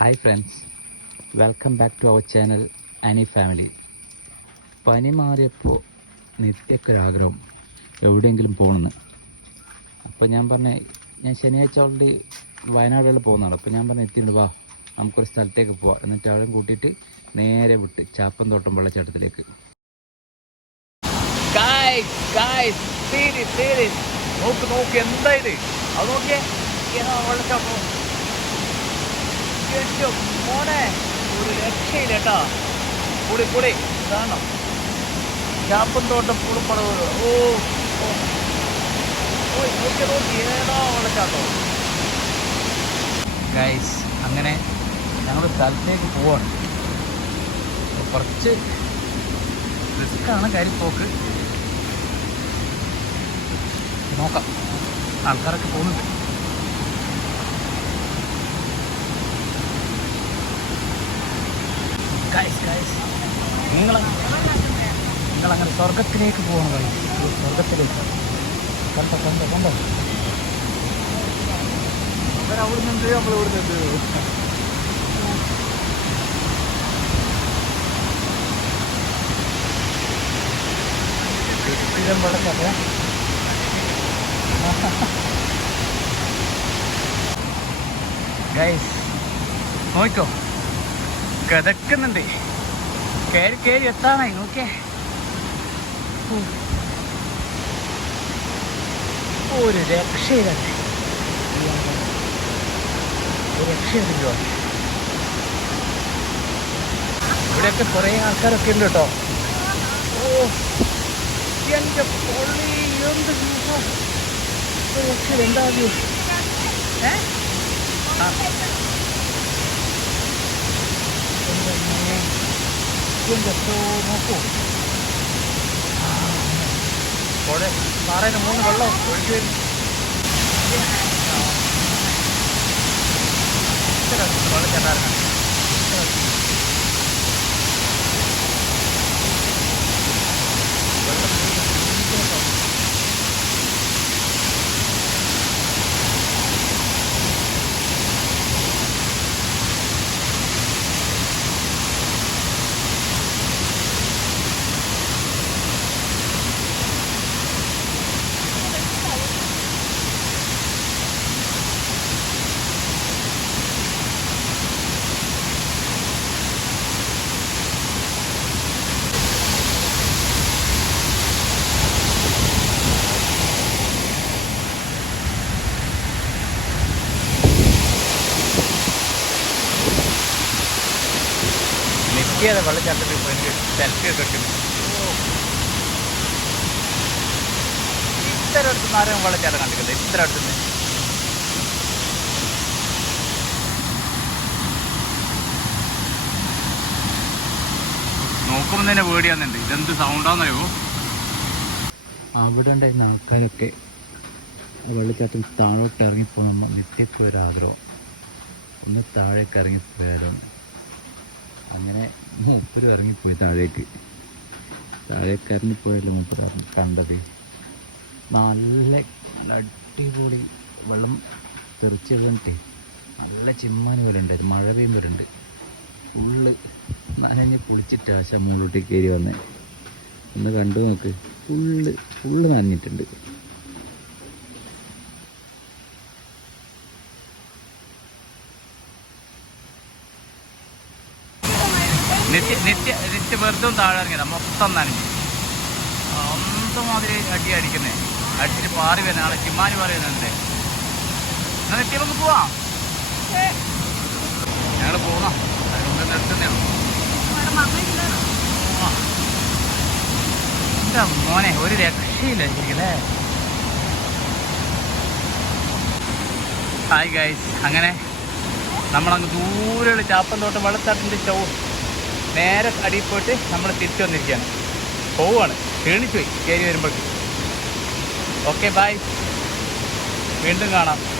Hi friends welcome back to our channel Annie family പനി മാറിയപ്പോൾ നിത്യക്കൊരാഗ്രഹം എവിടെയെങ്കിലും പോകണമെന്ന് അപ്പോൾ ഞാൻ പറഞ്ഞ ഞാൻ ശനിയാഴ്ച ഓൾറെഡി വയനാടുകളിൽ പോകുന്നതാണ്. അപ്പോൾ ഞാൻ പറഞ്ഞ എത്തിയിട്ടുണ്ട്. വാ നമുക്കൊരു സ്ഥലത്തേക്ക് പോവാം. എന്നിട്ട് അവിടെ കൂട്ടിയിട്ട് നേരെ വിട്ട് ചാപ്പം തോട്ടം വെള്ളച്ചാട്ടത്തിലേക്ക്. നോക്ക് നോക്ക് എന്താ ഇത്? അത് നോക്കിയേ. വെള്ളച്ചാട്ടം? മോനെ ഒരു രക്ഷയില്ല കേട്ടോ. കൂടി കൂടി. കാണണം ചാപ്പൻ തോട്ടം പുളിപ്പടവ് ഓ ഗൈസ് അങ്ങനെ ഞങ്ങൾ സ്ഥലത്തേക്ക് പോവാണ്. കുറച്ച് റിസ്ക്കാണ് പോക്ക് നോക്കാം. ആൾക്കാരൊക്കെ പോകുന്നുണ്ട് ഗൈസ് ഗൈസ് നിങ്ങൾ നിങ്ങളങ്ങനെ സ്വർഗത്തിലേക്ക് പോകണം ഗൈസ് സ്വർഗത്തിലേക്ക് കണ്ടോ കണ്ടോ കണ്ടോ? അവിടെ നിന്ന് നമ്മൾ ഇവിടുന്ന് നിന്ന് സ്ഥിരം വെള്ളച്ചാട്ടേ ഗൈസ് നോക്കോ കിതക്കുന്നുണ്ട്. കയറി കയറി എത്താനായി നോക്കേ. ഒരു രക്ഷയില്ല. രക്ഷയില്ലോ. ഇവിടെയൊക്കെ കുറേ ആൾക്കാരൊക്കെ ഉണ്ട് കേട്ടോ. ഓ എന്റെ പൊള്ളി എന്ത് രക്ഷ എന്താ ഏ? ആ. എന്റെ അപ്പോ നോക്കൂ പുഴ പാറയിൽ മൂന്ന് വെള്ളം ഒഴുകി വരും വെള്ളച്ചാട്ടായിരുന്നു നിത്യേത വെള്ളച്ചാട്ടത്തിൽ പോയി സെൽഫി ഒക്കെ എടുക്കുന്നു ഇത്ര അടുത്ത് ആരും വെള്ളച്ചാട്ടം കണ്ടിട്ടില്ല ഇത്ര അടുത്തുനിന്ന് നോക്കുമ്പോൾ തന്നെ പേടിയാന്നുണ്ട് ഇതെന്ത് സൗണ്ടാന്നറിയോ അവിടെ ഉണ്ടായിരുന്ന ആൾക്കാരൊക്കെ വെള്ളച്ചാട്ടം താഴോട്ട് ഇറങ്ങിപ്പോ നമ്മൾ നിത്യപ്പോയൊരു ആഗ്രഹം ഒന്ന് താഴേക്ക് ഇറങ്ങിപ്പോയാലും അങ്ങനെ മൂപ്പര് ഇറങ്ങിപ്പോയി താഴേക്ക്. താഴേക്ക് ഇറങ്ങിപ്പോയല്ലോ മൂപ്പര് കണ്ടത്. നല്ല നല്ല അടിപൊളി വെള്ളം തെറിച്ച് നല്ല ചിമ്മാൻ പോലെ ഉണ്ടായിരുന്നു. മഴ പെയ്യുമ്പോഴുണ്ട് ഫുള്ള് നനഞ്ഞ് കുളിച്ചിട്ട് ആശ മുകളിലോട്ട് കയറി വന്നേ. ഒന്ന് കണ്ടു നോക്ക്. ഫുള്ള് ഫുള്ള് നനഞ്ഞിട്ടുണ്ട്. നിത്യ നെറ്റ് നെറ്റ് വെറുതെ ഒന്ന് താഴെ ഇറങ്ങിയതാ. മൊത്തം നനഞ്ഞു. മാതിരി അടി അടിക്കുന്നേ. അടിച്ചിട്ട് പാറി വരുന്ന. ആളെ ചിമ്മാനി പാറി വരുന്നുണ്ട്. എന്നാ നിത്യ നമുക്ക് പോവാം. ഞങ്ങൾ പോകാം നിർത്തുന്നതാണ് എന്താ മോനെ ഒരു രക്ഷയില്ല ശരിക്കല്ലേ ഹായ് ഗൈസ് അങ്ങനെ നമ്മളങ്ങ് ദൂരെയുള്ള ചാപ്പം തോട്ട് വെള്ളത്താട്ടിന്റെ ഷോ നേരെ അടിയിൽ പോയിട്ട് നമ്മൾ തിരിച്ചു വന്നിരിക്കുകയാണ്. പോവുകയാണ് ക്ഷീണിച്ചു പോയി കയറി വരുമ്പോഴേക്ക്. ഓക്കെ ബായ് വീണ്ടും കാണാം.